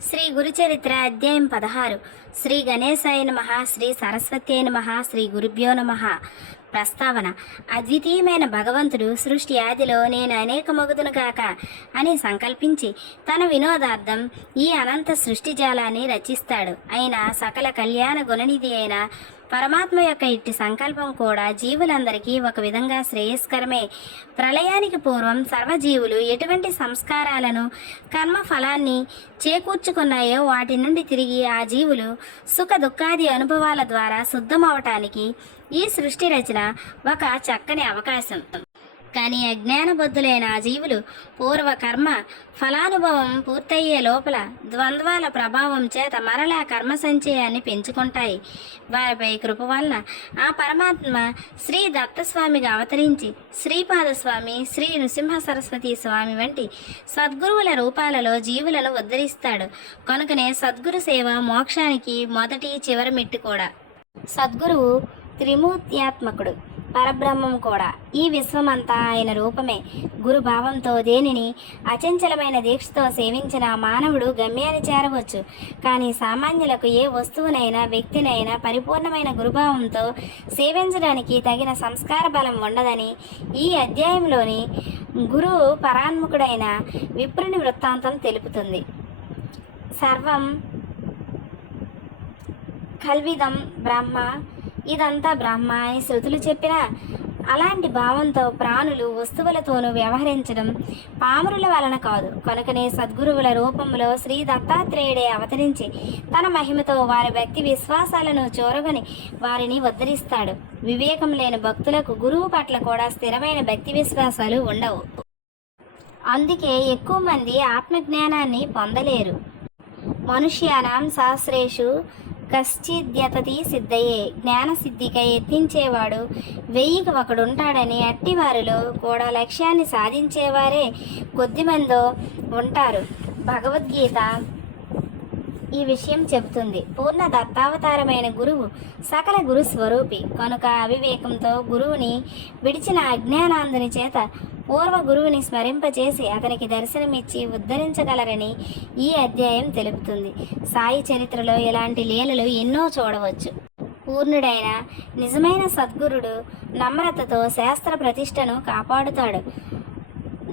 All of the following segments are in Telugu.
శ్రీ గురుచరిత్ర అధ్యాయం 16. శ్రీ గణేశాయ నమః. శ్రీ సరస్వత్యై నమః. శ్రీ గురుభ్యో నమః. ప్రస్తావన: అద్వితీయమైన భగవంతుడు సృష్టి ఆదిలో నేను అనేకమగుదును కాక అని సంకల్పించి తన వినోదార్థం ఈ అనంత సృష్టి జాలాన్ని రచిస్తాడు. అయినా సకల కళ్యాణ గుణనిధి అయిన పరమాత్మ యొక్క ఇట్టి సంకల్పం కూడా జీవులందరికీ ఒక విధంగా శ్రేయస్కరమే. ప్రళయానికి పూర్వం సర్వజీవులు ఎటువంటి సంస్కారాలను కర్మ ఫలాన్ని చేకూర్చుకున్నాయో వాటి నుండి తిరిగి ఆ జీవులు సుఖ దుఃఖాది అనుభవాల ద్వారా శుద్ధమవటానికి ఈ సృష్టి రచన ఒక చక్కని అవకాశం. కానీ అజ్ఞానబద్ధులైన ఆ జీవులు పూర్వ కర్మ ఫలానుభవం పూర్తయ్యే లోపల ద్వంద్వాల ప్రభావం చేత మరలా కర్మ సంచయాన్ని పెంచుకుంటాయి. వారిపై కృప వలన ఆ పరమాత్మ శ్రీ దత్తస్వామిగా అవతరించి శ్రీపాదస్వామి, శ్రీ నృసింహ సరస్వతి స్వామి వంటి సద్గురువుల రూపాలలో జీవులను ఉద్ధరిస్తాడు. కనుకనే సద్గురు సేవ మోక్షానికి మొదటి చివరి మెట్టు కూడా. సద్గురువు త్రిమూర్త్యాత్మకుడు, పరబ్రహ్మం కూడా. ఈ విశ్వమంతా ఆయన రూపమే. గురుభావంతో దేనిని అచంచలమైన దీక్షతో సేవించిన మానవుడు గమ్యాన్ని చేరవచ్చు. కానీ సామాన్యులకు ఏ వస్తువునైనా వ్యక్తినైనా పరిపూర్ణమైన గురుభావంతో సేవించడానికి తగిన సంస్కార బలం ఉండదని ఈ అధ్యాయంలోని గురు పరాన్ముఖుడైన విప్రుని వృత్తాంతం తెలుపుతుంది. సర్వం కల్విదం బ్రహ్మ, ఇదంతా బ్రహ్మ అని శృతులు చెప్పిన అలాంటి భావంతో ప్రాణులు వస్తువులతోనూ వ్యవహరించడం పామరుల వలన కాదు. కనుకనే సద్గురువుల రూపంలో శ్రీ దత్తాత్రేయుడే అవతరించి తన మహిమతో వారి భక్తి విశ్వాసాలను చూరగొని వారిని ఉద్ధరిస్తాడు. వివేకం లేని భక్తులకు గురువు పట్ల కూడా స్థిరమైన భక్తి విశ్వాసాలు ఉండవు. అందుకే ఎక్కువ మంది ఆత్మజ్ఞానాన్ని పొందలేరు. మనుష్యానాం సహస్రేషు కశ్చిద్యతతి సిద్ధయే. జ్ఞానసిద్ధికై యత్నించేవాడు 1000కి ఒకడుంటాడని, అట్టివారిలో కూడా లక్ష్యాన్ని సాధించేవారే కొద్దిమందో ఉంటారు. భగవద్గీత ఈ విషయం చెబుతుంది. పూర్ణ దత్తావతారమైన గురువు సకల గురు స్వరూపి కనుక అవివేకంతో గురువుని విడిచిన అజ్ఞానాంధుని చేత పూర్వ గురువుని స్మరింపచేసి అతనికి దర్శనమిచ్చి ఉద్ధరించగలరని ఈ అధ్యాయం తెలుపుతుంది. సాయి చరిత్రలో ఇలాంటి లీలలు ఎన్నో చూడవచ్చు. పూర్ణుడైన నిజమైన సద్గురుడు నమ్రతతో శాస్త్ర ప్రతిష్టను కాపాడుతాడు.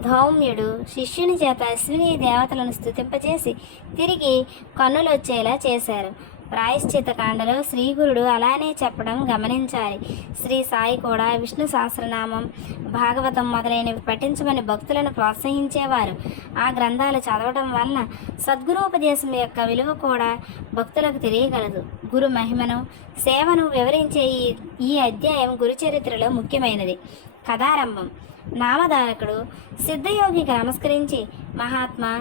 ధౌమ్యుడు శిష్యుని చేత అశ్విని దేవతలను స్తుతింపచేసి తిరిగి కన్నులొచ్చేలా చేశారు. ప్రాయశ్చిత కాండలో శ్రీగురుడు అలానే చెప్పడం గమనించాలి. శ్రీ సాయి కూడా విష్ణు సహస్రనామం, భాగవతం మొదలైనవి పఠించమని భక్తులను ప్రోత్సహించేవారు. ఆ గ్రంథాలు చదవడం వలన సద్గురోపదేశం యొక్క విలువ కూడా భక్తులకు తెలియగలదు. గురు మహిమను, సేవను వివరించే ఈ అధ్యాయం గురుచరిత్రలో ముఖ్యమైనది. కథారంభం: నామధారకుడు సిద్ధయోగికి నమస్కరించి, మహాత్మా,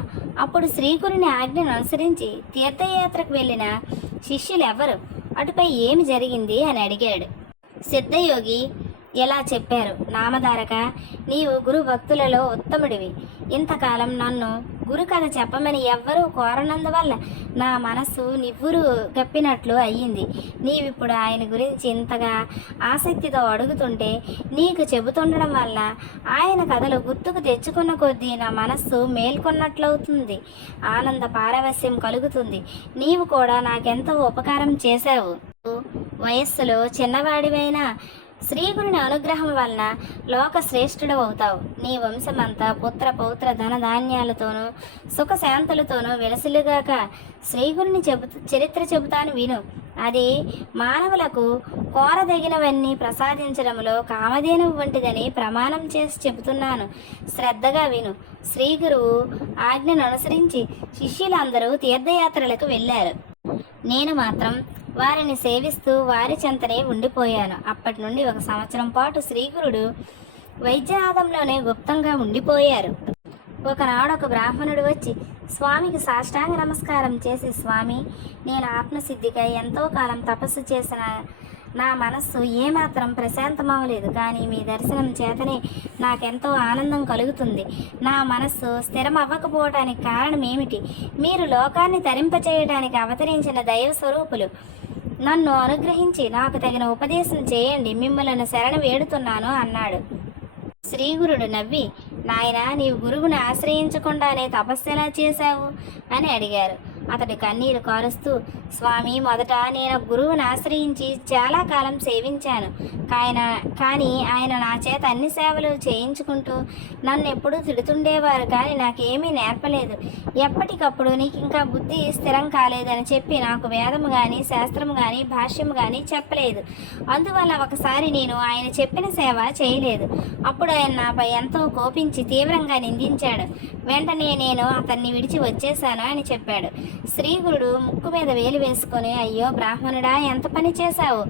అప్పుడు శ్రీగురుని ఆజ్ఞను అనుసరించి తీర్థయాత్రకు వెళ్ళిన శిష్యులెవ్వరు? అటుపై ఏమి జరిగింది అని అడిగాడు. సిద్ధయోగి ఎలా చెప్పారు: నామధారక, నీవు గురు భక్తులలో ఉత్తముడివి. ఇంతకాలం నన్ను గురు కథ చెప్పమని ఎవ్వరూ కోరనందువల్ల నా మనస్సు నివ్వురు గప్పినట్లు అయ్యింది. నీవిప్పుడు ఆయన గురించి ఇంతగా ఆసక్తితో అడుగుతుంటే నీకు చెబుతుండడం వల్ల ఆయన కథలు గుర్తుకు తెచ్చుకున్న కొద్దీ నా మనస్సు మేల్కొన్నట్లవుతుంది. ఆనంద పారవస్యం కలుగుతుంది. నీవు కూడా నాకెంతో ఉపకారం చేశావు. వయస్సులో చిన్నవాడివైన శ్రీగురుని అనుగ్రహం వలన లోక శ్రేష్ఠుడు అవుతావు. నీ వంశమంతా పుత్ర పౌత్ర ధన ధాన్యాలతోనూ సుఖశాంతులతోనూ వెలసిలుగాక. శ్రీగురుని చరిత్ర చెబుతాను విను. అది మానవులకు కోరదగినవన్నీ ప్రసాదించడంలో కామధేనువు వంటిదని ప్రమాణం చేసి చెబుతున్నాను. శ్రద్ధగా విను. శ్రీగురువు ఆజ్ఞను అనుసరించి శిష్యులందరూ తీర్థయాత్రలకు వెళ్ళారు. నేను మాత్రం వారిని సేవిస్తూ వారి చెంతనే ఉండిపోయాను. అప్పటి నుండి 1 సంవత్సరం పాటు శ్రీగురుడు వైద్యనాథంలోనే గుప్తంగా ఉండిపోయారు. ఒకనాడు ఒక బ్రాహ్మణుడు వచ్చి స్వామికి సాష్టాంగ నమస్కారం చేసి, స్వామి, నేను ఆత్మసిద్ధికై ఎంతో కాలం తపస్సు చేసిన నా మనస్సు ఏమాత్రం ప్రశాంతమవలేదు. కానీ మీ దర్శనం చేతనే నాకెంతో ఆనందం కలుగుతుంది. నా మనస్సు స్థిరం అవ్వకపోవటానికి కారణం ఏమిటి? మీరు లోకాన్ని తరింపచేయడానికి అవతరించిన దైవ స్వరూపులు. నన్ను అనుగ్రహించి నాకు తగిన ఉపదేశం చేయండి. మిమ్మల్ని శరణ వేడుతున్నాను అన్నాడు. శ్రీగురుడు నవ్వి, నాయనా, నీవు గురువుని ఆశ్రయించకుండానే తపస్సు ఎలా చేశావు అని అడిగారు. అతడు కన్నీరు కారుస్తూ, స్వామి, మొదట నేను గురువుని ఆశ్రయించి చాలా కాలం సేవించాను. కానీ ఆయన నా చేత అన్ని సేవలు చేయించుకుంటూ నన్ను ఎప్పుడూ తిడుతుండేవారు, కానీ నాకేమీ నేర్పలేదు. ఎప్పటికప్పుడు నీకు ఇంకా బుద్ధి స్థిరం కాలేదని చెప్పి నాకు వేదము కానీ శాస్త్రము కానీ భాష్యము కానీ చెప్పలేదు. అందువల్ల ఒకసారి నేను ఆయన చెప్పిన సేవ చేయలేదు. అప్పుడు ఆయన నాపై ఎంతో కోపించి తీవ్రంగా నిందించాడు. వెంటనే నేను అతన్ని విడిచి వచ్చేశాను అని చెప్పాడు. శ్రీగురుడు ముక్కు మీద వేలు వేసుకొని, అయ్యో బ్రాహ్మణుడా, ఎంత పని చేశావు?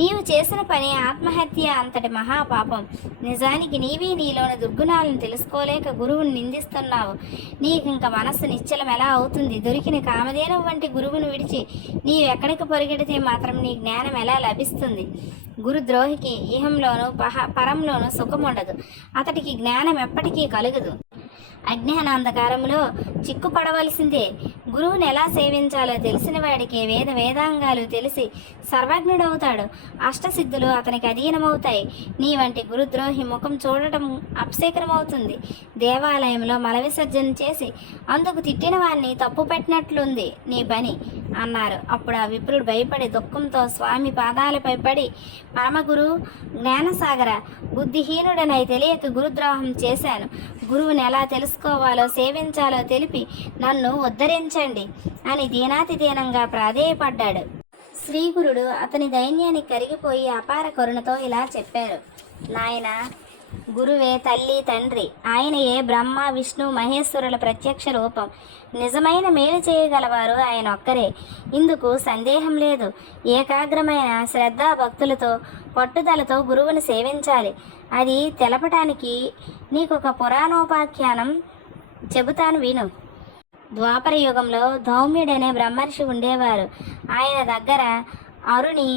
నీవు చేసిన పని ఆత్మహత్య అంతటి మహాపాపం. నిజానికి నీవే నీలోని దుర్గుణాలను తెలుసుకోలేక గురువుని నిందిస్తున్నావు. నీకింక మనస్సు నిశ్చలం ఎలా అవుతుంది? దొరికిన కామధేనం వంటి గురువును విడిచి నీవెక్కడికి పరిగెడితే మాత్రం నీ జ్ఞానం ఎలా లభిస్తుంది? గురుద్రోహికి ఇహంలోనూ పరంలోనూ సుఖముండదు. అతడికి జ్ఞానం ఎప్పటికీ కలుగదు. అజ్ఞానాంధకారంలో చిక్కుపడవలసిందే. గురువుని ఎలా సేవించాలో తెలిసిన వాడికి వేదాంగాలు తెలిసి సర్వజ్ఞుడవుతాడు. అష్టసిద్ధులు అతనికి అధీనమవుతాయి. నీ వంటి గురుద్రోహి ముఖం చూడటం అపశేకరమవుతుంది. దేవాలయంలో మల విసర్జన చేసి అందుకు తిట్టిన వాడిని తప్పు పెట్టినట్లుంది నీ పని అన్నారు. అప్పుడు ఆ విప్రుడు భయపడి దుఃఖంతో స్వామి పాదాలపై పడి, పరమగురు జ్ఞానసాగర, బుద్ధిహీనుడనై తెలియక గురుద్రోహం చేశాను. గురువుని ఎలా తెలుసుకోవాలో సేవించాలో తెలిపి నన్ను ఉద్ధరించండి అని దీనాతిదీనంగా ప్రాధేయపడ్డాడు. శ్రీగురుడు అతని దైన్యానికి కరిగిపోయి అపార కరుణతో ఇలా చెప్పారు. నాయనా, గురువే తల్లి తండ్రి. ఆయనయే బ్రహ్మ విష్ణు మహేశ్వరుల ప్రత్యక్ష రూపం. నిజమైన మేలు చేయగలవారు ఆయన ఒక్కరే. ఇందుకు సందేహం లేదు. ఏకాగ్రమైన శ్రద్ధా భక్తులతో పట్టుదలతో గురువుని సేవించాలి. అది తెలపటానికి నీకొక పురాణోపాఖ్యానం చెబుతాను, విను. ద్వాపర యుగంలో ధౌమ్యుడనే బ్రహ్మర్షి ఉండేవారు. ఆయన దగ్గర అరుణి,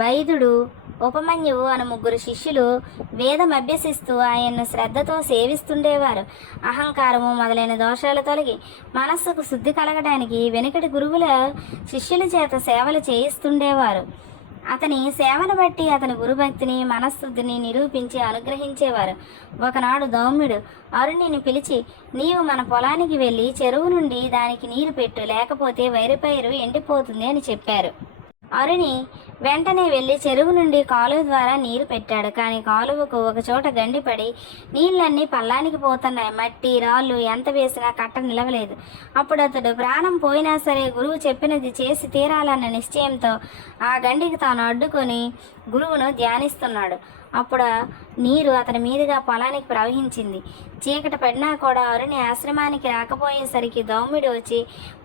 వైదుడు, ఉపమన్యువు అను ముగ్గురు శిష్యులు వేదం అభ్యసిస్తూ ఆయన్ను శ్రద్ధతో సేవిస్తుండేవారు. అహంకారము మొదలైన దోషాలు తొలగి మనస్సుకు శుద్ధి కలగడానికి వెనుకటి గురువుల శిష్యుల చేత సేవలు చేయిస్తుండేవారు. అతని సేవను బట్టి అతని గురుభక్తిని మనశ్శుద్ధిని నిరూపించి అనుగ్రహించేవారు. ఒకనాడు ధౌమ్యుడు అరుణిని పిలిచి, నీవు మన పొలానికి వెళ్ళి చెరువు నుండి దానికి నీరు పెట్టు, లేకపోతే వైరపైరు ఎండిపోతుంది అని చెప్పారు. అరుణి వెంటనే వెళ్ళి చెరువు నుండి కాలువ ద్వారా నీరు పెట్టాడు. కానీ కాలువకు ఒకచోట గండిపడి నీళ్ళన్నీ పల్లానికి పోతున్నాయి. మట్టి రాళ్ళు ఎంత వేసినా కట్ట నిలవలేదు. అప్పుడు అతడు ప్రాణం పోయినా సరే గురువు చెప్పినది చేసి తీరాలన్న నిశ్చయంతో ఆ గండికి తాను అడ్డుకొని గురువును ధ్యానిస్తున్నాడు. అప్పుడు నీరు అతని మీదుగా పొలానికి ప్రవహించింది. చీకటి పడినా కూడా అరుణి ఆశ్రమానికి రాకపోయేసరికి ధౌమ్యుడు వచ్చి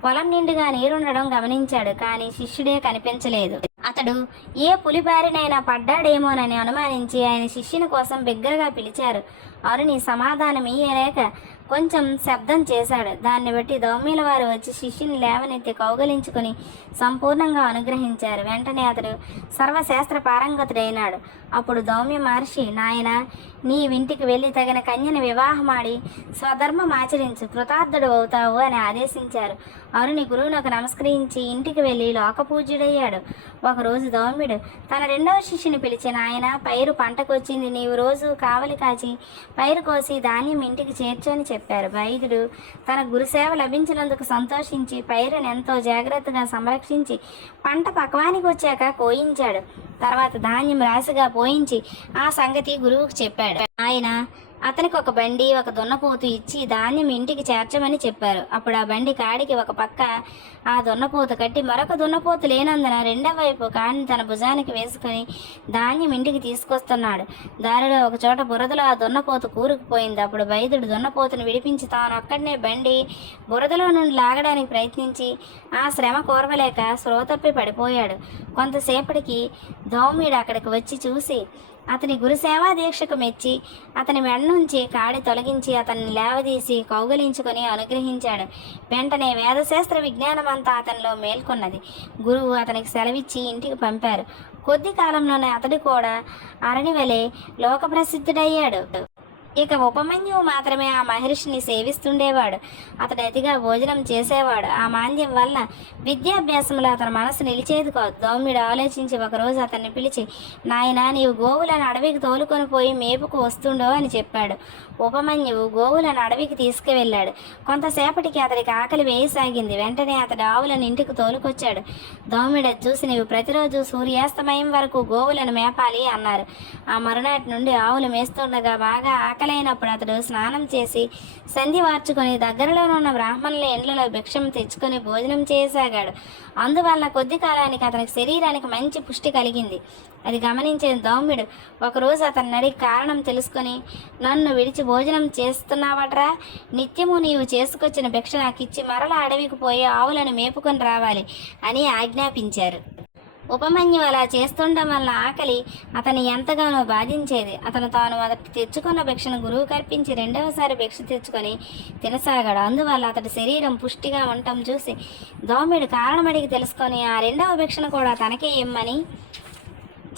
పొలం నిండుగా నీరుండడం గమనించాడు. కానీ శిష్యుడే కనిపించలేదు. అతడు ఏ పులిబారినైనా పడ్డాడేమోనని అనుమానించి ఆయన శిష్యుని కోసం బిగ్గరగా పిలిచారు. అరుణి సమాధానం ఇయ్యలేక కొంచెం శబ్దం చేశాడు. దాన్ని బట్టి ధౌమ్యుల వారు వచ్చి శిష్యుని లేవనెత్తి కౌగలించుకుని సంపూర్ణంగా అనుగ్రహించారు. వెంటనే అతడు సర్వశాస్త్ర పారంగతుడైనాడు. అప్పుడు ధౌమ్య మహర్షి, నాయన, నీ ఇంటికి వెళ్ళి తగిన కన్యను వివాహమాడి స్వధర్మం ఆచరించు, కృతార్థుడు అవుతావు అని ఆదేశించారు. అరుణి గురువునకు నమస్కరించి ఇంటికి వెళ్ళి లోకపూజ్యుడయ్యాడు. ఒకరోజు ధౌమ్యుడు తన రెండవ శిష్యుని పిలిచి, నాయన, పైరు పంటకొచ్చింది, నీవు రోజు కావలి కాచి పైరు కోసి ధాన్యం ఇంటికి చేర్చు అని చెప్పారు. వైద్యుడు తన గురుసేవ లభించినందుకు సంతోషించి పైరును ఎంతో జాగ్రత్తగా సంరక్షించి పంట పక్వానికి వచ్చాక కోయించాడు. తర్వాత ధాన్యం రాశిగా పోయించి ఆ సంగతి గురువుకు చెప్పాడు. ఆయన అతనికి ఒక బండి, ఒక దున్నపోతు ఇచ్చి ధాన్యం ఇంటికి చేర్చమని చెప్పారు. అప్పుడు ఆ బండి కాడికి ఒక పక్క ఆ దున్నపోతు కట్టి మరొక దున్నపోతు లేనందున రెండవ వైపు కాడిని తన భుజానికి వేసుకుని ధాన్యం ఇంటికి తీసుకొస్తున్నాడు. దారిలో ఒక చోట బురదలో ఆ దున్నపోతు కూరుకుపోయింది. అప్పుడు వైద్యుడు దున్నపోతును విడిపించి తాను అక్కడనే బండి బురదలో నుండి లాగడానికి ప్రయత్నించి ఆ శ్రమ కోరవలేక స్పృహ తప్పి పడిపోయాడు. కొంతసేపటికి ధౌమ్యుడు అక్కడికి వచ్చి చూసి అతని గురుసేవా దీక్షకు మెచ్చి అతని మెడ నుంచి కాడి తొలగించి అతన్ని లేవదీసి కౌగలించుకొని అనుగ్రహించాడు. వెంటనే వేదశాస్త్ర విజ్ఞానమంతా అతనిలో మేల్కొన్నది. గురువు అతనికి సెలవిచ్చి ఇంటికి పంపారు. కొద్ది కాలంలోనే అతడు కూడా అరణి వలె లోకప్రసిద్ధుడయ్యాడు. ఇక ఉపమన్యువు మాత్రమే ఆ మహర్షిని సేవిస్తుండేవాడు. అతడు అతిగా భోజనం చేసేవాడు. ఆ మాంద్యం వల్ల విద్యాభ్యాసంలో అతని మనసు నిలిచేది కాదు. దౌమ్యుడు ఆలోచించి ఒకరోజు అతన్ని పిలిచి, నాయనా, నీవు గోవులను అడవికి తోలుకొని పోయి మేపుకు వస్తుండో అని చెప్పాడు. ఉపమన్యువు గోవులను అడవికి తీసుకువెళ్ళాడు. కొంతసేపటికి అతడికి ఆకలి వేయసాగింది. వెంటనే అతడు ఆవులను ఇంటికి తోలుకొచ్చాడు. దౌమ్యుడు చూసి, నీవు ప్రతిరోజు సూర్యాస్తమయం వరకు గోవులను మేపాలి అన్నారు. ఆ మరునాటి నుండి ఆవులు మేస్తుండగా బాగా ఆకలైనప్పుడు అతడు స్నానం చేసి సంధి వార్చుకొని దగ్గరలో ఉన్న బ్రాహ్మణుల ఇండ్లలో భిక్షం తెచ్చుకొని భోజనం చేయసాగాడు. అందువల్ల కొద్ది కాలానికి అతనికి శరీరానికి మంచి పుష్టి కలిగింది. అది గమనించిన దౌమ్యుడు ఒకరోజు అతన్ని అడిగి కారణం తెలుసుకొని, నన్ను విడిచి భోజనం చేస్తున్నావట్రా, నిత్యము నీవు చేసుకొచ్చిన భిక్ష నాకు ఇచ్చి మరల అడవికి పోయి ఆవులను మేపుకొని రావాలి అని ఆజ్ఞాపించారు. ఉపమన్యువు అలా చేస్తుండడం వల్ల ఆకలి అతని ఎంతగానో బాధించేది. అతను తాను మొదటి తెచ్చుకున్న భిక్షను గురువు కర్పించి రెండవసారి భిక్ష తెచ్చుకొని తినసాగాడు. అందువల్ల అతడి శరీరం పుష్టిగా ఉండటం చూసి దౌమ్యుడు కారణమడిగి తెలుసుకొని ఆ రెండవ భిక్షను కూడా తనకే ఇమ్మని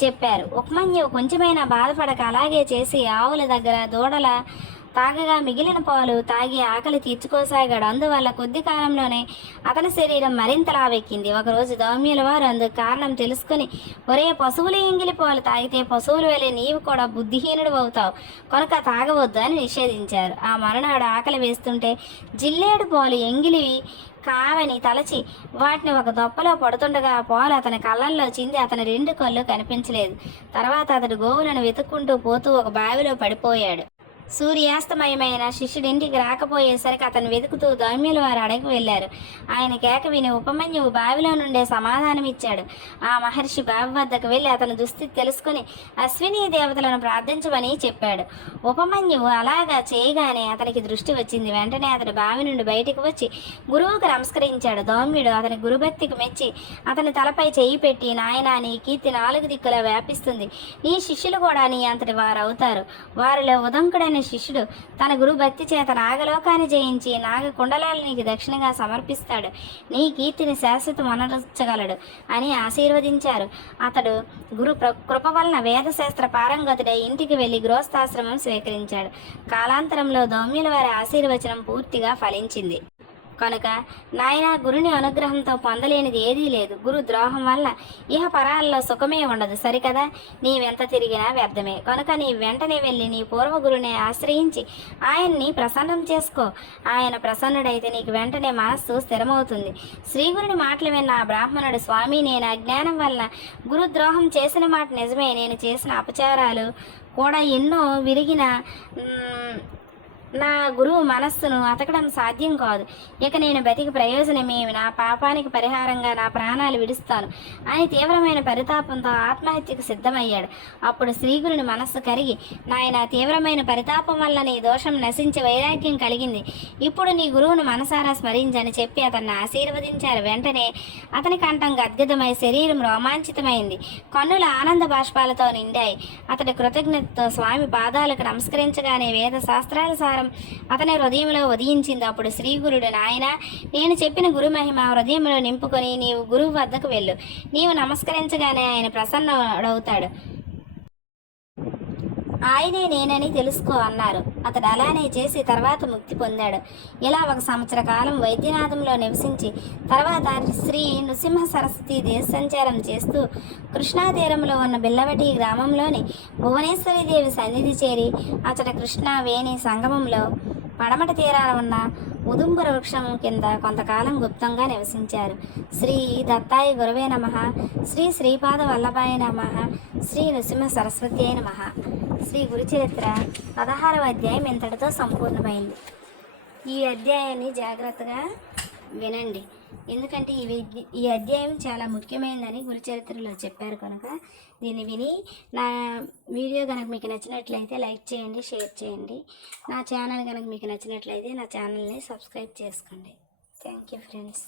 చెప్పారు. ఉపమన్యువు కొంచెమైనా బాధపడక అలాగే చేసి ఆవుల దగ్గర దూడల తాగగా మిగిలిన పాలు తాగి ఆకలి తీర్చుకోసాగాడు. అందువల్ల కొద్ది కాలంలోనే అతని శరీరం మరింత లావెక్కింది. ఒకరోజు దౌమ్యుల వారు అందుకు కారణం తెలుసుకుని, ఒరే, పశువులు ఎంగిలి పాలు తాగితే పశువులు వెళ్ళి నీవు కూడా బుద్ధిహీనుడు అవుతావు, కనుక తాగవద్దు అని నిషేధించారు. ఆ మరునాడు ఆకలి వేస్తుంటే జిల్లేడు పాలు ఎంగిలివి కావని తలచి వాటిని ఒక దొప్పలో పడుతుండగా ఆ పాలు అతని కళ్ళల్లో చింది అతని రెండు కళ్ళు కనిపించలేదు. తర్వాత అతడు గోవులను వెతుక్కుంటూ పోతూ ఒక బావిలో పడిపోయాడు. సూర్యాస్తమయమైన శిష్యుడి ఇంటికి రాకపోయేసరికి అతను వెతుకుతూ దౌమ్యుల వారు అడవికి వెళ్ళారు. ఆయన కేక విని ఉపమన్యువు బావిలో నుండే సమాధానమిచ్చాడు. ఆ మహర్షి బావి వద్దకు వెళ్ళి అతని దుస్థితి తెలుసుకుని అశ్విని దేవతలను ప్రార్థించమని చెప్పాడు. ఉపమన్యువు అలాగా చేయగానే అతనికి దృష్టి వచ్చింది. వెంటనే అతడు బావి నుండి బయటికి వచ్చి గురువుకు నమస్కరించాడు. దౌమ్యుడు అతని గురుభక్తికి మెచ్చి అతని తలపై చేయి పెట్టి, నాయనా, నీ కీర్తి 4 దిక్కులా వ్యాపిస్తుంది. నీ శిష్యులు కూడా నీ అంతటి వారు అవుతారు. వారిలో ఉదంకుడైన శిష్యుడు తన గురు భక్తి చేత నాగలోకాన్ని జయించి నాగకుండలాలు నీకు దక్షిణగా సమర్పిస్తాడు. నీ కీర్తిని శాశ్వతం అనర్చగలడు అని ఆశీర్వదించారు. అతడు గురు కృప వలన వేదశాస్త్ర పారంగతుడై ఇంటికి వెళ్లి గృహస్థాశ్రమం స్వీకరించాడు. కాలాంతరంలో దౌమ్యుల వారి ఆశీర్వచనం పూర్తిగా ఫలించింది. కనుక నాయన, గురుని అనుగ్రహంతో పొందలేనిది ఏదీ లేదు. గురు ద్రోహం వల్ల ఇహ పరాల్లో సుఖమే ఉండదు, సరికదా? నీవెంత తిరిగినా వ్యర్థమే. కనుక నీ వెంటనే వెళ్ళి నీ పూర్వ గురుని ఆశ్రయించి ఆయన్ని ప్రసన్నం చేసుకో. ఆయన ప్రసన్నుడైతే నీకు వెంటనే మనస్సు స్థిరమవుతుంది. శ్రీగురుని మాటలు విన్న ఆ బ్రాహ్మణుడు, స్వామి, నేను అజ్ఞానం వల్ల గురుద్రోహం చేసిన మాట నిజమే. నేను చేసిన అపచారాలు కూడా ఎన్నో విరిగిన నా గురువు మనస్సును అతకడం సాధ్యం కాదు. ఇక నేను బతికి ప్రయోజనమేమి? నా పాపానికి పరిహారంగా నా ప్రాణాలు విడుస్తాను అని తీవ్రమైన పరితాపంతో ఆత్మహత్యకు సిద్ధమయ్యాడు. అప్పుడు శ్రీగురుని మనస్సు కరిగి, నాయన, తీవ్రమైన పరితాపం వల్ల నీ దోషం నశించి వైరాగ్యం కలిగింది. ఇప్పుడు నీ గురువును మనసారా స్మరించని చెప్పి అతన్ని ఆశీర్వదించారు. వెంటనే అతని కంఠం గద్గదమై శరీరం రోమాంచితమైంది. కన్నుల ఆనంద బాష్పాలతో నిండాయి. అతడి కృతజ్ఞతతో స్వామి పాదాలకు నమస్కరించగానే వేద శాస్త్రాల సారం అతని హృదయంలో ఉదయించింది. అప్పుడు శ్రీగురుడు, నాయన, నేను చెప్పిన గురు మహిమ హృదయంలో నింపుకొని నీవు గురువు వద్దకు వెళ్ళు. నీవు నమస్కరించగానే ఆయన ప్రసన్నుడవుతాడు. ఆయనే నేనని తెలుసుకో అన్నారు. అతడు అలానే చేసి తర్వాత ముక్తి పొందాడు. ఇలా 1 సంవత్సర కాలం వైద్యనాథంలో నివసించి తర్వాత శ్రీ నృసింహ సరస్వతి దేశ సంచారం చేస్తూ కృష్ణా తీరంలో ఉన్న బిల్లవటి గ్రామంలోని భువనేశ్వరి దేవి సన్నిధి చేరి అతడు కృష్ణా వేణి సంగమంలో పడమటి తీరాన ఉన్న ఉదుంబర వృక్షం కింద కొంతకాలం గుప్తంగా నివసించారు. శ్రీ దత్తాయ గురవే నమః. శ్రీ శ్రీపాద వల్లభాయ నమః. శ్రీ నృసింహ సరస్వతి అయి నమః. శ్రీ గురుచరిత్ర 16వ అధ్యాయం ఇంతటితో సంపూర్ణమైంది. ఈ అధ్యాయాన్ని జాగ్రత్తగా వినండి, ఎందుకంటే ఈ అధ్యాయం చాలా ముఖ్యమైనదని గురుచరిత్రలో చెప్పారు. కనుక దీన్ని విని నా వీడియో కనుక మీకు నచ్చినట్లయితే లైక్ చేయండి, షేర్ చేయండి. నా ఛానల్ కనుక మీకు నచ్చినట్లయితే నా ఛానల్ని సబ్స్క్రైబ్ చేసుకోండి. Thank you friends.